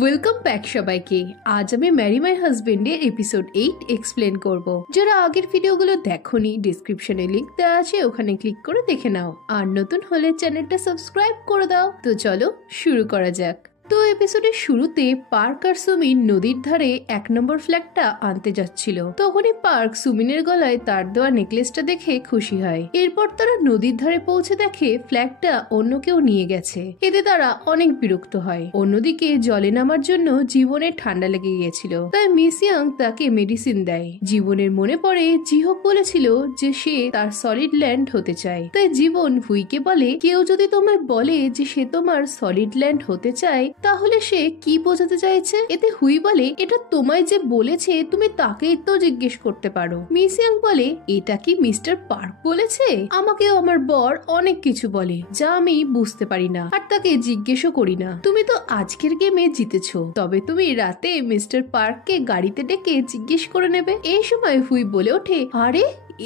Welcome back সবাইকে। আজ আমি ম্যারি মাই হাজবেন্ডের এপিসোড 8 এক্সপ্লেন করব। যারা আগের ভিডিওগুলো দেখোনি, ডেসক্রিপশনে লিংক দেওয়া আছে, ওখানে ক্লিক করে দেখে নাও। আর নতুন হলে চ্যানেলটা সাবস্ক্রাইব করে দাও। তো চলো শুরু করা যাক। তো এপিসোডের শুরুতে পার্ক আর সুমিন নদীর ধারে 1 নম্বর ফ্ল্যাগটা আনতে যাচ্ছিল। তখনই পার্ক সুমিনের গলায় তার দেওয়া নেকলেসটা দেখে খুশি হয়। এরপর তারা নদীর ধারে পৌঁছে দেখে ফ্ল্যাগটা অন্য কেউ নিয়ে গেছে। এতে তারা অনেক বিরক্ত হয়। অন্যদিকে জলে নামার জন্য জীবনের ঠান্ডা লেগে গিয়েছিল, তাই মিস ইয়াং তাকে মেডিসিন দেয়। জীবনের মনে পড়ে জিহক বলেছিল যে সে তার সলিড ল্যান্ড হতে চায়। তাই জীবন হুইকে বলে, কেউ যদি তোমায় বলে যে সে তোমার সলিড ল্যান্ড হতে চায়, তাহলে সে কি বোঝাতে চাইছে। এতে হুই বলে, এটা তোমায় যে বলেছে তুমি তাকেই তো জিজ্ঞেস করতে পারো। মিস ইয়াং বলে, এটা কি মিস্টার পার্ক বলেছে? আমাকেও আমার বর অনেক কিছু বলে যা আমি বুঝতে পারি না, আর তাকে জিজ্ঞেসও করি না। তুমি তো আজকের গেমে জিতেছো, তবে তুমি রাতে মিস্টার পার্ককে গাড়িতে ডেকে জিজ্ঞেস করে নেবে। এই সময় হুই বলে ওঠে, আরে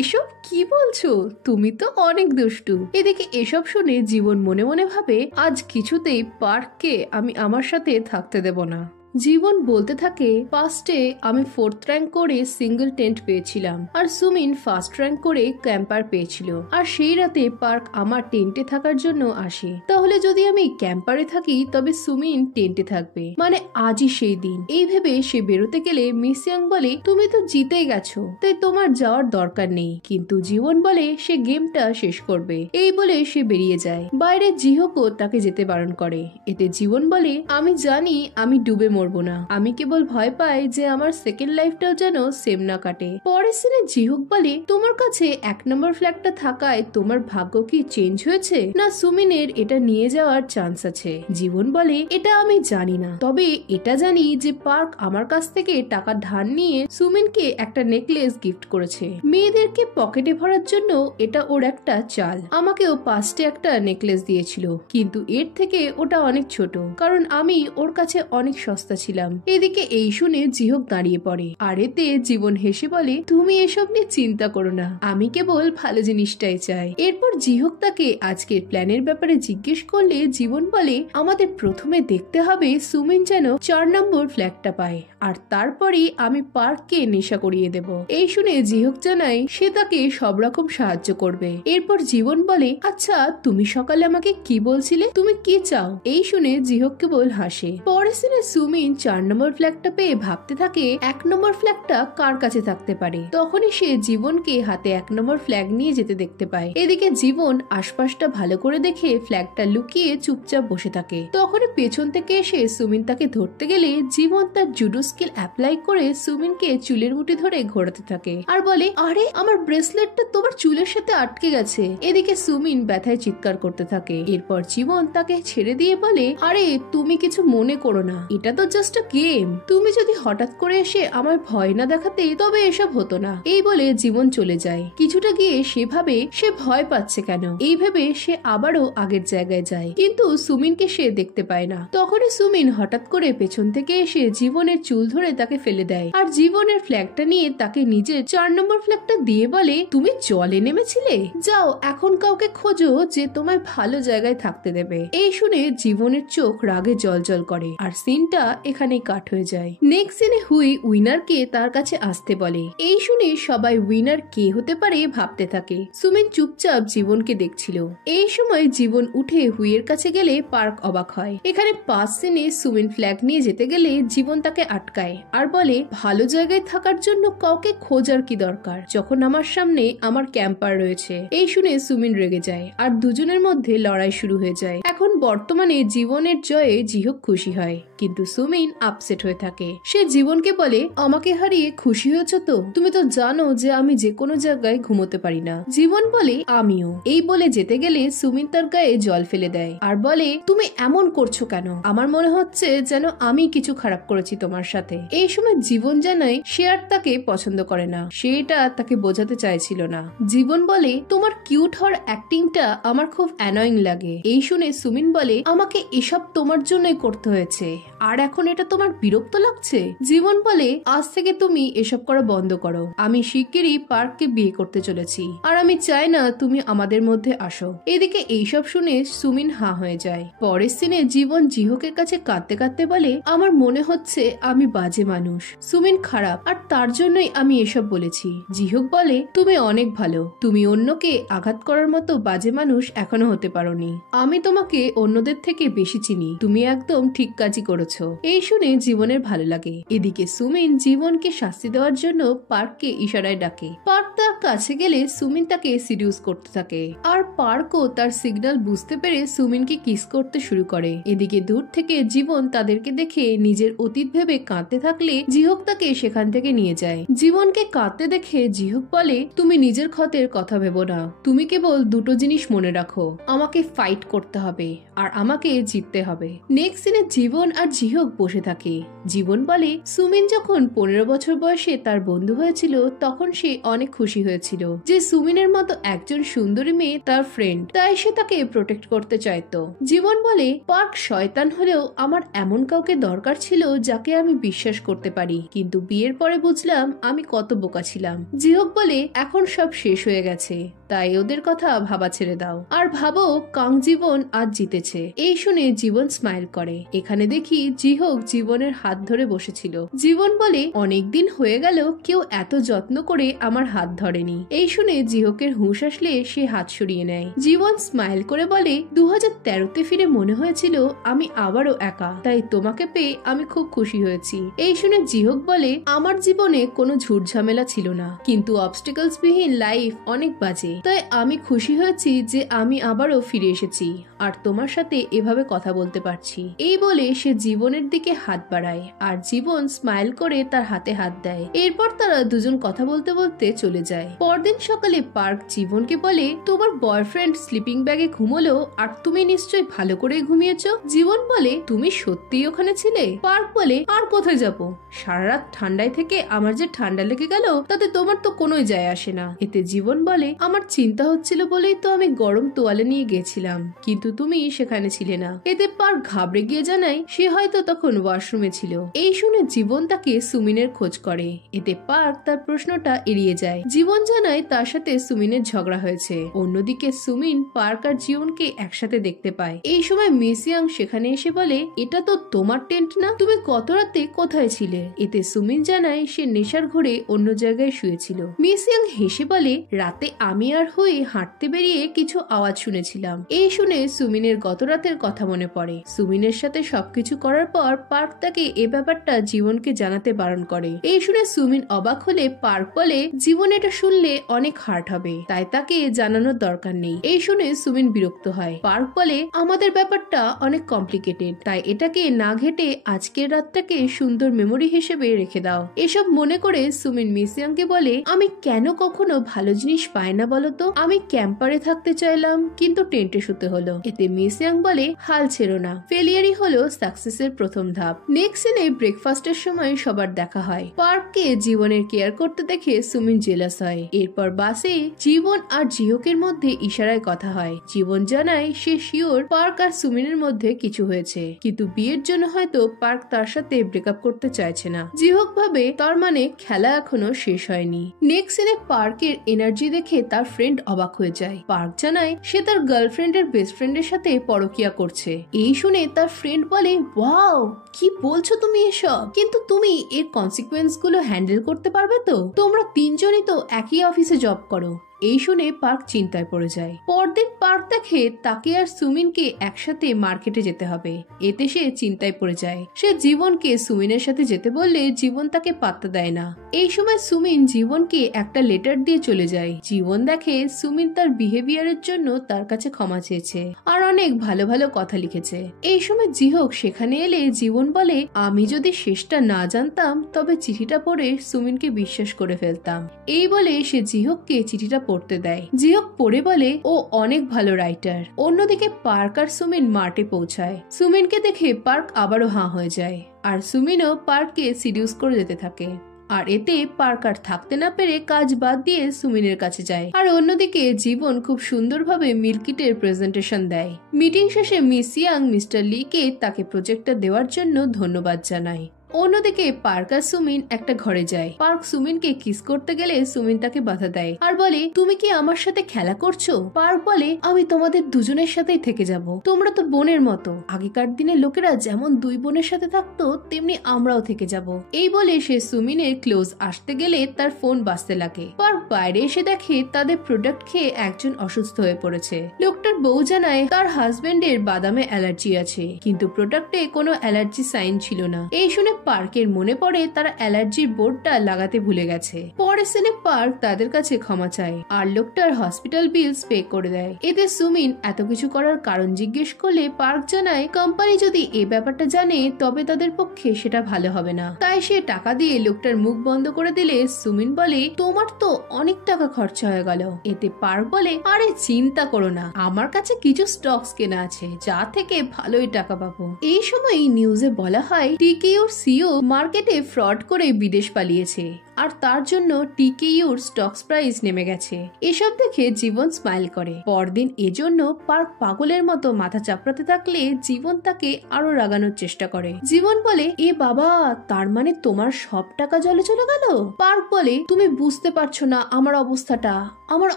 এসব কি বলছো? তুমি তো অনেক দুষ্টু। এদিকে এসব শুনে জীবন মনে মনে ভাবে, আজ কিছুতেই পার্ককে আমি আমার সাথে থাকতে দেব না। জীবন বলতে থাকে, ফার্স্টে আমি 4th র্যাঙ্ক করে সিঙ্গেল টেন্ট পেয়েছিলাম, আর সুমিন ফার্স্ট র্যাঙ্ক করে ক্যাম্পার পেয়েছিল। আর সেই রাতে পার্ক আমার টেন্টে থাকার জন্য আসে। তাহলে যদি আমি ক্যাম্পারে থাকি তবে সুমিন টেন্টে থাকবে, মানে আজই সেই দিন। এই ভেবে সে বেরোতে গেলে মিস ইয়াং বলে, তুমি তো জিতেই গেছো, তাই তোমার যাওয়ার দরকার নেই। কিন্তু জীবন বলে সে গেমটা শেষ করবে। এই বলে সে বেরিয়ে যায়। বাইরে জিহকও তাকে যেতে বারণ করে। এতে জীবন বলে, আমি জানি আমি ডুবে মরবো না, আমি কেবল ভয় পাই যে আমার সেকেন্ড লাইফটাও যেন সেম না কাটে। পরের সিনে জিহুক বলে, তোমার কাছে 1 নম্বর ফ্ল্যাগটা থাকায় তোমার ভাগ্য কি চেঞ্জ হয়েছে, না সুমিনের এটা নিয়ে যাওয়ার চান্স আছে? জীবন বলে, এটা আমি জানি না, তবে এটা জানি যে পার্ক আমার কাছ থেকে টাকা ধার নিয়ে সুমিনকে একটা নেকলেস গিফট করেছে। মেয়েদেরকে পকেটে ভরার জন্য এটা ওর একটা চাল। আমাকেও পাস্টে একটা নেকলেস দিয়েছিল, কিন্তু এর থেকে ওটা অনেক ছোট, কারণ আমি ওর কাছে অনেক সস্তা ছিলাম। এদিকে এই শুনে জিহক দাঁড়িয়ে পড়ে, আর এতে জীবন হেসে বলে, তুমি এসব নিয়ে চিন্তা করো না, আমি কেবল ভালো জিনিসটাই চাই। এরপর জিহক তাকে আজকের প্ল্যানের ব্যাপারে জিজ্ঞেস করলে জীবন বলে, আমাদের প্রথমে দেখতে হবে সুমিন যেন 4 নম্বর ফ্ল্যাগটা পায়, আর তারপরেই আমি পার্ককে নেশা করিয়ে দেব। এই শুনে জিহক জানায় সে তাকে সব রকম সাহায্য করবে। এরপর জীবন বলে, আচ্ছা তুমি সকালে আমাকে কি বলছিলে, তুমি কি চাও? এই শুনে জিহক কেবল হাসে। পরের সিনে সুমিন 4 নম্বর ফ্ল্যাগটা পেয়ে ভাবতে থাকে 1 নম্বর ফ্ল্যাগটা কার কাছে থাকতে পারে। তখনই সে জীবনকে হাতে 1 নম্বর ফ্ল্যাগ নিয়ে যেতে দেখতে পায়। এদিকে জীবন আশপাশটা ভালো করে দেখে ফ্ল্যাগটা লুকিয়ে চুপচাপ বসে থাকে। তখনই পেছন থেকে এসে সুমিন তাকে ধরতে গেলে জীবন তার জুডো স্কিল অ্যাপ্লাই করে সুমিনকে চুলের মুঠি ধরে ঘোরাতে থাকে, আর বলে, আরে আমার ব্রেসলেটটা তোমার চুলের সাথে আটকে গেছে। এদিকে সুমিন ব্যথায় চিৎকার করতে থাকে। এরপর জীবন তাকে ছেড়ে দিয়ে বলে, আরে তুমি কিছু মনে করো না, এটা তো জাস্ট আ গেম। তুমি যদি হঠাৎ করে এসে আমার ভয় না দেখাতে তবে এসব হতো না। এই বলে জীবন চলে যায়। কিছুটা গিয়ে সে ভাবে সে ভয় পাচ্ছে কেন। এই ভেবে সে আবারও আগের জায়গায় যায়, কিন্তু সুমিনকে সে দেখতে পায় না। তখনই সুমিন হঠাৎ করে পেছন থেকে এসে জীবনের চুল ধরে তাকে ফেলে দেয়, আর জীবনের ফ্ল্যাগটা নিয়ে তাকে নিজের 4 নম্বর ফ্ল্যাগটা দিয়ে বলে, তুমি জলে নেমেছিলে, যাও এখন কাউকে খোঁজো যে তোমায় ভালো জায়গায় থাকতে দেবে। এই শুনে জীবনের চোখ রাগে জলজল করে, আর সিনটা এখানেই কাট হয়ে যায়। নেক্সট সিনে হুই উইনারকে তার কাছে আসতে বলে। এই শুনে সবাই উইনার কে হতে পারে ভাবতে থাকে। সুমিন চুপচাপ জীবনকে দেখছিল। এই সময় জীবন উঠে হুইয়ের কাছে গেলে পার্ক অবাক হয়। এখানে 5 সিনে সুমিন ফ্ল্যাগ নিয়ে যেতে গেলে জীবন তাকে আটকায়, আর বলে, ভালো জায়গায় থাকার জন্য কাউকে খোঁজার কি দরকার, যখন আমার সামনে আমার ক্যাম্পার রয়েছে। এই শুনে সুমিন রেগে যায়, আর দুজনের মধ্যে লড়াই শুরু হয়ে যায়। এখন বর্তমানে জীবনের জয়ে জিহক খুশি হয়, কিন্তু সুমিন আপসেট হয়ে থাকে। সে জীবনকে বলে, আমাকে হারিয়ে খুশি হয়েছ তো? তুমি তো জানো যে আমি যে কোনো জায়গায় ঘুমোতে পারি না। জীবন বলে, আমিও। এই বলে যেতে গেলে সুমিন তার গায়ে জল ফেলে দেয়, আর বলে, তুমি এমন করছো কেন? আমার মনে হচ্ছে যেন আমি কিছু খারাপ করেছি তোমার সাথে। এই সময় জীবন জানায় সে আর তাকে পছন্দ করে না, সে এটা তাকে বোঝাতে চাইছিল না। জীবন বলে, তোমার কিউট হওয়ার অ্যাক্টিংটা আমার খুব অ্যানয়িং লাগে। এই শুনে সুমিন বলে, আমাকে এসব তোমার জন্যই করতে হয়েছে, আর এখন এটা তোমার বিরক্ত লাগছে? জীবন বলে, আজ থেকে তুমি এসব করা বন্ধ করো। আমি শিগগিরই পার্ককে বিয়ে করতে চলেছি, আর আমি চাই না তুমি আমাদের মধ্যে আসো। এদিকে এইসব শুনে সুমিন হা হয়ে যায়। পরের সিনে জীবন জিহোকের কাছে কাঁদতে কাঁদতে বলে, আমার মনে হচ্ছে আমি বাজে মানুষ, সুমিন খারাপ, আর তার জন্যই আমি এসব বলেছি। জিহোক বলে, তুমি অনেক ভালো, তুমি অন্যকে আঘাত করার মতো বাজে মানুষ এখনো হতে পারোনি। আমি তোমাকে অন্যদের থেকে বেশি চিনি, তুমি একদম ঠিক কাজই করেছো। এই শুনে জীবনের ভালো লাগে। এদিকে সুমিন জীবনকে শাস্তি দেওয়ার জন্য পার্ককে ইশারায় ডাকে। পার্ক তার কাছে গেলে সুমিন তাকে সিডিউস করতে থাকে, আর পার্কও তার সিগন্যাল বুঝতে পেরে সুমিনকে কিস করতে শুরু করে। এদিকে দূর থেকে জীবন তাদেরকে দেখে নিজের অতীত ভেবে কাঁদতে থাকলে জিহোক তাকে সেখান থেকে নিয়ে যায়। জীবনকে কাঁদতে দেখে জিহোক বলে, তুমি নিজের ক্ষতের কথা ভেবো না, তুমি কেবল দুটো জিনিস মনে রাখো, আমাকে ফাইট করতে হবে আর আমাকে জিততে হবে। নেক্সট সিনে জীবন আর জিহোক বসে থাকে। জীবন বলে, সুমিন যখন 15 বছর বয়সে তার বন্ধু হয়েছিল তখন সে অনেক খুশি হয়েছিল যে সুমিনের মতো একজন সুন্দরী মেয়ে তার ফ্রেন্ড, তাই সে তাকে প্রোটেক্ট করতে চাইতো। জীবন বলে, পার্ক শয়তান হলেও আমার এমন কাউকে দরকার ছিল যাকে আমি বিশ্বাস করতে পারি, কিন্তু বিয়ের পরে বুঝলাম আমি কত বোকা ছিলাম। জিহোক বলে, এখন সব শেষ হয়ে গেছে, তাই ওদের কথা ভাবা ছেড়ে দাও, আর ভাবো কাং জীবন আজ জিতেছে। এই শুনে জীবন স্মাইল করে। এখানে দেখি জিহোক জীবনের হাত ধরে বসেছিল। জীবন বলে, অনেকদিন হয়ে গেল কেউ এত যত্ন করে আমার হাত ধরেনি। এই শুনে জিহোকের হুঁশ আসলে সে হাত সরিয়ে নেয়। জীবন স্মাইল করে বলে, 2013-তে ফিরে মনে হয়েছিল আমি আবারও একা, তাই তোমাকে পেয়ে আমি খুব খুশি হয়েছি। এই শুনে জিহোক বলে, আমার জীবনে কোনো ঝুট ঝামেলা ছিল না, কিন্তু অবস্টিকলস বিহীন লাইফ অনেক বাজে, তাই আমি খুশি হয়েছি যে আমি আবারও ফিরে এসেছি আর তোমার সাথে এভাবে কথা বলতে পারছি। এই বলে সে জীবনের দিকে হাত বাড়ায়, আর জীবন স্মাইল করে তার হাতে হাত দেয়। এরপর তারা দুজন কথা বলতে বলতে চলে যায়। পরদিন সকালে পার্ক জীবনকে বলে, তোমার বয়ফ্রেন্ড স্লিপিং ব্যাগে ঘুমোলো আর তুমি নিশ্চয়ই ভালো করে ঘুমিয়েছো। জীবন বলে, তুমি সত্যিই ওখানে ছিলে? পার্ক বলে, আর কোথায় যাবো, সারা রাত ঠান্ডায় থেকে আমার যে ঠান্ডা লেগে গেল তাতে তোমার তো কোনোই যায় আসে না। এতে জীবন বলে, আমার চিন্তা হচ্ছিল বলেই তো আমি গরম তোয়ালে নিয়ে গেছিলাম, কিন্তু তুমি সেখানে ছিলে না। এতে পার্ক ঘাবড়ে গিয়ে জানায় সে হয়তো তখন ওয়াশরুমে ছিল। এই শুনে জীবন তাকে সুমিনের খোঁজ করে। এতে পার্ক তার প্রশ্নটা এড়িয়ে যায়। জীবন জানায় তার সাথে সুমিনের ঝগড়া হয়েছে। অন্যদিকে সুমিন পার্ক আর জীবনকে একসাথে দেখতে পায়। এই সময় মিসিয়াং সেখানে এসে বলে, এটা তো তোমার টেন্ট না, তুমি গত রাতে কোথায় ছিলে? এতে সুমিন জানায় সে নেশার ঘরে অন্য জায়গায় শুয়েছিল। মিসিয়াং হেসে বলে, রাতে আমি আর হয়ে হাঁটতে বেরিয়ে কিছু আওয়াজ শুনেছিলাম। এই শুনে সুমিনের গত রাতের কথা মনে পড়ে। সুমিনের সাথে সবকিছু করার পর পার্ক তাকে এ ব্যাপারটা জীবনকে জানাতে বারণ করে। এই শুনে সুমিন অবাক হলে পার্ক বলে, জীবন এটা শুনলে অনেক হার্ট হবে, তাই তাকে জানানোর দরকার নেই। এই শুনে সুমিন বিরক্ত হয়। পার্ক বলে, আমাদের ব্যাপারটা অনেক কমপ্লিকেটেড, তাই এটাকে না ঘেটে আজকের রাতটাকে সুন্দর মেমোরি হিসেবে রেখে দাও। এসব মনে করে সুমিন মিসিয়াংকে বলে, আমি কেন কখনো ভালো জিনিস পাই না বলতো? আমি ক্যাম্পারে থাকতে চাইলাম কিন্তু টেন্টে শুতে হলো। এতে মিসিয়াং বলে, হাল ছেড়ো না, ফেলিয়ারই হলো সাকসেসের প্রথম ধাপ। নেক্সট সিনে ব্রেকফাস্টের সময় সবার দেখা হয়। পার্ককে জীবনের কেয়ার করতে দেখে সুমিন জেলাস হয়। এরপর বাসে জীবন আর জিহোকের মধ্যে ইশারায় কথা হয়। জীবন জানায় সে শিওর পার্ক আর সুমিনের মধ্যে কিছু হয়েছে, কিন্তু বিয়ের জন্য হয়তো পার্ক তার সাথে ব্রেকআপ করতে চাইছে না। জিহোক ভাবে তার মানে খেলা এখনো শেষ হয়নি। নেক্সট সিনে পার্কের এনার্জি দেখে তার ফ্রেন্ড অবাক হয়ে যায়। পার্ক জানায় সে তার গার্লফ্রেন্ডের বেস্ট ফ্রেন্ডের সাথে পরকিয়া করছে। এই শুনে তার ফ্রেন্ড বলে, ওয়াও, কি বলছো তুমি এসব? কিন্তু তুমি এর কনসিকুয়েন্স গুলো হ্যান্ডেল করতে পারবে তো? তোমরা তিনজনই তো একই অফিসে জব করো। এই শুনে পার্ক চিন্তায় পড়ে যায়। পরদিন পার্ক দেখে তাকে আর সুমিনকে একসাথে মার্কেটে যেতে হবে। এতে সে চিন্তায় পড়ে যায়। সে জীবনকে সুমিনের সাথে যেতে বললে জীবন তাকে পাত্তা দেয় না। এই সময় সুমিন জীবনকে একটা লেটার দিয়ে চলে যায়। জীবন দেখে সুমিন তার বিহেভিয়ারের জন্য তার কাছে ক্ষমা চেয়েছে আর অনেক ভালো ভালো কথা লিখেছে। এই সময় জিহোক সেখানে এলে জীবন বলে, আমি যদি শেষটা না জানতাম তবে চিঠিটা পড়ে সুমিনকে বিশ্বাস করে ফেলতাম। এই বলে সে জিহোককে চিঠিটা পড়তে দেয়। জিহোক পড়ে বলে, ও অনেক ভালো রাইটার। অন্যদিকে পার্ক আর সুমিন মার্টে পৌঁছায়। সুমিনকে দেখে পার্ক আবারও হাঁ হয়ে যায়, আর সুমিনও পার্ককে সিডিউস করে যেতে থাকে। আর এতে পার্ক আর থাকতে না পেরে কাজ বাদ দিয়ে সুমিনের কাছে যায়। আর অন্যদিকে জীবন খুব সুন্দরভাবে মিল্কিটের প্রেজেন্টেশন দেয়। মিটিং শেষে মিস ইয়াং মিস্টার লিকে তাকে প্রজেক্টটা দেওয়ার জন্য ধন্যবাদ জানায়। অন্যদিকে পার্ক আর সুমিন একটা ঘরে যায়। পার্ক সুমিনকে কিস করতে গেলে সুমিন তাকে বাধা দেয় আর বলে, তুমি কি আমার সাথে খেলা করছো? পার্ক বলে, আমি তোমাদের দুজনের সাথেই থেকে যাব, তোমরা তো বোনের মতো। আগেকার দিনে লোকেরা যেমন দুই বোনের সাথে থাকতো তেমনি আমরাও থেকে যাব। এই বলে সে সুমিনের ক্লোজ আসতে গেলে তার ফোন বাজতে লাগে। পার্ক বাইরে এসে দেখে তাদের প্রোডাক্ট খেয়ে একজন অসুস্থ হয়ে পড়েছে। লোকটার বউ জানায় তার হাজবেন্ডের বাদামে অ্যালার্জি আছে, কিন্তু প্রোডাক্টে কোনো অ্যালার্জি সাইন ছিল না। এই শুনে পার্কের মনে পড়ে তারা অ্যালার্জির বোর্ডটা লাগাতে ভুলে গেছে। পরে সিনে পার্ক তাদের কাছে ক্ষমা চায় আর লোকটার হসপিটাল বিলস পে করে দেয়। এতে সুমিন এত কিছু করার কারণ জিজ্ঞেস করলে পার্ক জানায় কোম্পানি যদি এই ব্যাপারটা জানে তবে তাদের পক্ষে সেটা ভালো হবে না, তাই সে টাকা দিয়ে লোকটার মুখ বন্ধ করে দিলে সুমিন বলে, তোমার তো অনেক টাকা খরচা হয়ে গেল। এতে পার্ক বলে, আরে চিন্তা করো না, আমার কাছে কিছু স্টকস কেনা আছে যা থেকে ভালোই টাকা পাবো। এই সময় নিউজে বলা হয় টিকেইউর সিইও মার্কেটে ফ্রড করে বিদেশ পালিয়েছে আর তার জন্য টিকেইউর স্টকস প্রাইস নেমে গেছে। এসব দেখে জীবন স্মাইল করে। পরদিন এজন্য পার্ক পাগলের মতো মাথা চাপড়াতে থাকলে জীবন তাকে আরো রাগানোর চেষ্টা করে। জীবন বলে, এ বাবা, তার মানে তোমার সব টাকা জলে চলে গেল? পার্ক বলে, তুমি বুঝতে পারছো না আমার অবস্থাটা, আমার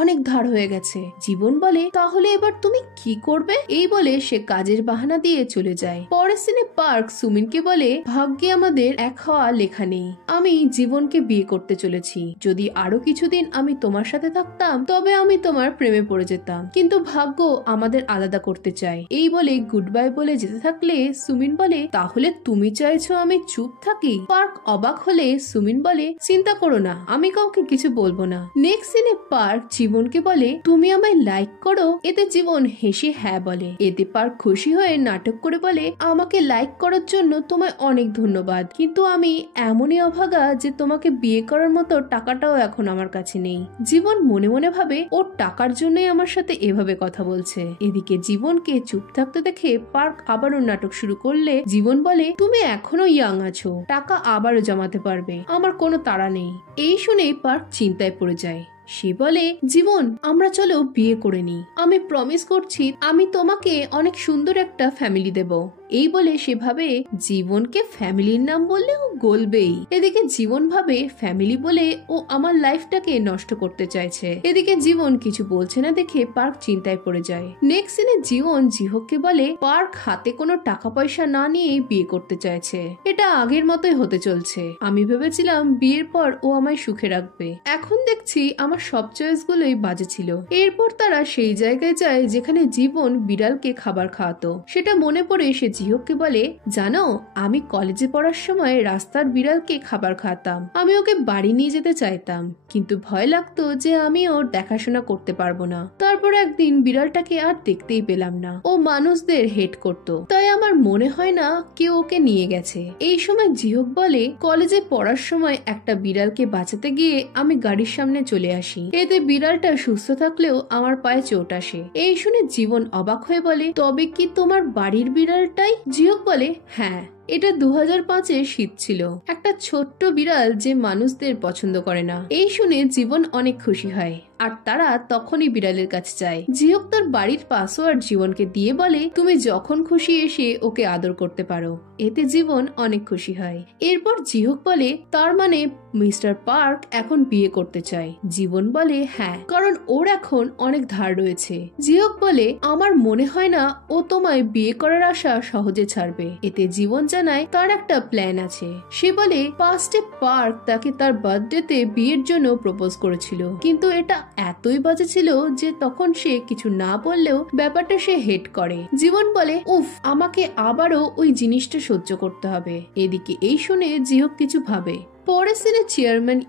অনেক ধার হয়ে গেছে। জীবন বলে, তাহলে এবার তুমি কি করবে? এই বলে সে কাজের বাহানা দিয়ে চলে যায়। পরের সিনে পার্ক সুমিনকে বলে, ভাগ্যে আমাদের এক হওয়া লেখা নেই, আমি জীবনকে বিয়ে করতে চলেছি। যদি আরো কিছুদিন আমি তোমার সাথে থাকতাম তবে আমি তোমার প্রেমে পড়ে যেতাম, কিন্তু ভাগ্য আমাদের আলাদা করতে চায়। এই বলে গুড বাই বলে যেতে থাকলে সুমিন বলে, তাহলে তুমি চাইছো আমি চুপ থাকি? পার্ক অবাক হলে সুমিন বলে, চিন্তা করো না, আমি কাউকে কিছু বলবো না। নেক্সট সিনে পার্ক জীবনকে বলে, তুমি আমায় লাইক করো? এতে জীবন হেসে হ্যাঁ বলে। এতে পার্ক খুশি হয়ে নাটক করে বলে, আমাকে লাইক করার জন্য তোমায় অনেক ধন্যবাদ, কিন্তু আমি এমনই অভাগা যে তোমাকে বিয়ে করার মতো টাকাটাও এখন আমার কাছে নেই। জীবন মনে মনে ভাবে, ওর টাকার জন্যই আমার সাথে এভাবে কথা বলছে। এদিকে জীবনকে চুপ থাকতে দেখে পার্ক আবারও নাটক শুরু করলে জীবন বলে, তুমি এখনো ইয়াং আছো, টাকা আবারও জমাতে পারবে, আমার কোনো তাড়া নেই। এই শুনে পার্ক চিন্তায় পড়ে যায়। সে বলে, জীবন, আমরা চলো বিয়ে করে নিই, আমি প্রমিস করছি আমি তোমাকে অনেক সুন্দর একটা ফ্যামিলি দেব। এই বলে সে ভাবে জীবনকে ফ্যামিলির নাম বললে ও গলবেই। এদিকে জীবন ভাবে ফ্যামিলি বলে ও আমার লাইফটাকে নষ্ট করতে চাইছে। এদিকে জীবন কিছু বলছে না দেখে পার্ক চিন্তায় পড়ে যায়। নেক্সট সিনে জীবন জিহোককে বলে, পার্ক হাতে কোনো টাকা পয়সা না নিয়ে বিয়ে করতে চাইছে, এটা আগের মতোই হতে চলছে। আমি ভেবেছিলাম বিয়ের পর ও আমায় সুখে রাখবে, এখন দেখছি আমার সব চয়েস গুলোই বাজে ছিল। এরপর তারা সেই জায়গায় যায় যেখানে জীবন বিড়ালকে খাবার খাওয়াতো। সেটা মনে পড়ে সে জিহোককে বলে, জানো, আমি কলেজে পড়ার সময় রাস্তার বিড়ালকে খাবার খাওয়াতাম। আমি ওকে বাড়ি নিয়ে যেতে চাইতাম, কিন্তু ভয় লাগতো যে আমি ওর দেখাশোনা করতে পারবো না। তারপর একদিন বিড়ালটাকে আর দেখতেই পেলাম না, ও মানুষদের হেট করত, তাই আমার মনে হয় না কেউ ওকে নিয়ে গেছে। এই সময় জিহোক বলে, কলেজে পড়ার সময় একটা বিড়ালকে বাঁচাতে গিয়ে আমি গাড়ির সামনে চলে আসি, এতে বিড়ালটা সুস্থ থাকলেও আমার পায়ে চোট আসে। এই শুনে জীবন অবাক হয়ে বলে, তবে কি তোমার বাড়ির বিড়ালটাই? জিহোক বলে, হ্যাঁ, এটা 2005-এর শীত ছিল, একটা ছোট্ট বিড়াল যে মানুষদের পছন্দ করে না। এই শুনে জীবন অনেক খুশি হয় আর তারা তখনই বিড়ালের কাছে যায়। জিহোক তার বাড়ির পাসওয়ার্ড জীবনকে দিয়ে বলে, তুমি যখন খুশি এসে ওকে আদর করতে পারো। এতে জীবন অনেক খুশি হয়। এরপর জিহোক বলে, তার মানে মিস্টার পার্ক এখন বিয়ে করতে চায়? জীবন বলে, হ্যাঁ, কারণ ওর এখন অনেক ধার রয়েছে। জিহোক বলে, আমার মনে হয় না ও তোমায় বিয়ে করার আশা সহজে ছাড়বে। এতে জীবন জানায় তার একটা প্ল্যান আছে। সে বলে, পাস্টে পার্ক তাকে তার বার্থডেতে বিয়ের জন্য প্রপোজ করেছিল, কিন্তু এটা এতই বাজে ছিল যে তখন সে কিছু না বললেও ব্যাপারটা সে হেট করে। জীবন বলে, উফ, আমাকে আবারও ওই জিনিসটা সহ্য করতে হবে। এদিকে এই শুনে জিহোক কিছু ভাবে। পরের সিনে চেয়ারম্যান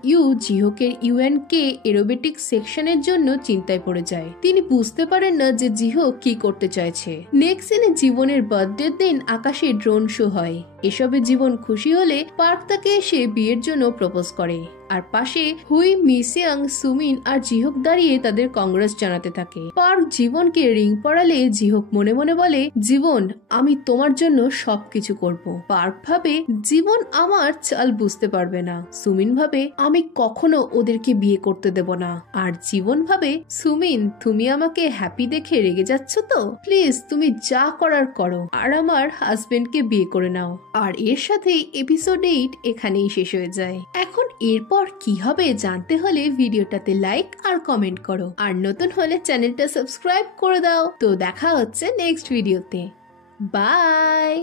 জিহোকের ইউএনকে এরোবেটিক সেকশনের জন্য চিন্তায় পড়ে যায়। তিনি বুঝতে পারেন না যে জিহোক কি করতে চাইছে। নেক্সট সিনে জীবনের বার্থডে দিন আকাশে ড্রোন শো হয়। এসবে জীবন খুশি হলে পার্ক তাকে এসে বিয়ের জন্য প্রপোজ করে আর পাশে হুই, মিসিয়াং, সুমিন আর জিহোক দাঁড়িয়ে তাদের কংগ্রেস জানাতে থাকে। পার্ক জীবনকে রিং পরালে জিহোক মনে মনে বলে, জীবন, আমি তোমার জন্য সবকিছু করব। পার্ক ভাবে জীবন আমার চাল বুঝতে পারবে না। না। সুমিন ভাবে আমি কখনো ওদেরকে বিয়ে করতে দেব না। আর জীবন ভাবে সুমিন তুমি আমাকে হ্যাপি দেখে রেগে যাচ্ছ তো, প্লিজ তুমি যা করার করো আর আমার হাজবেন্ডকে বিয়ে করে নাও। আর এর সাথেই এপিসোড 8 এখানেই শেষ হয়ে যায়। এখন এরপর কি হবে জানতে হলে ভিডিওটাতে লাইক আর কমেন্ট করো, আর নতুন হলে চ্যানেলটা সাবস্ক্রাইব করে দাও। তো দেখা হচ্ছে নেক্সট ভিডিওতে। বাই।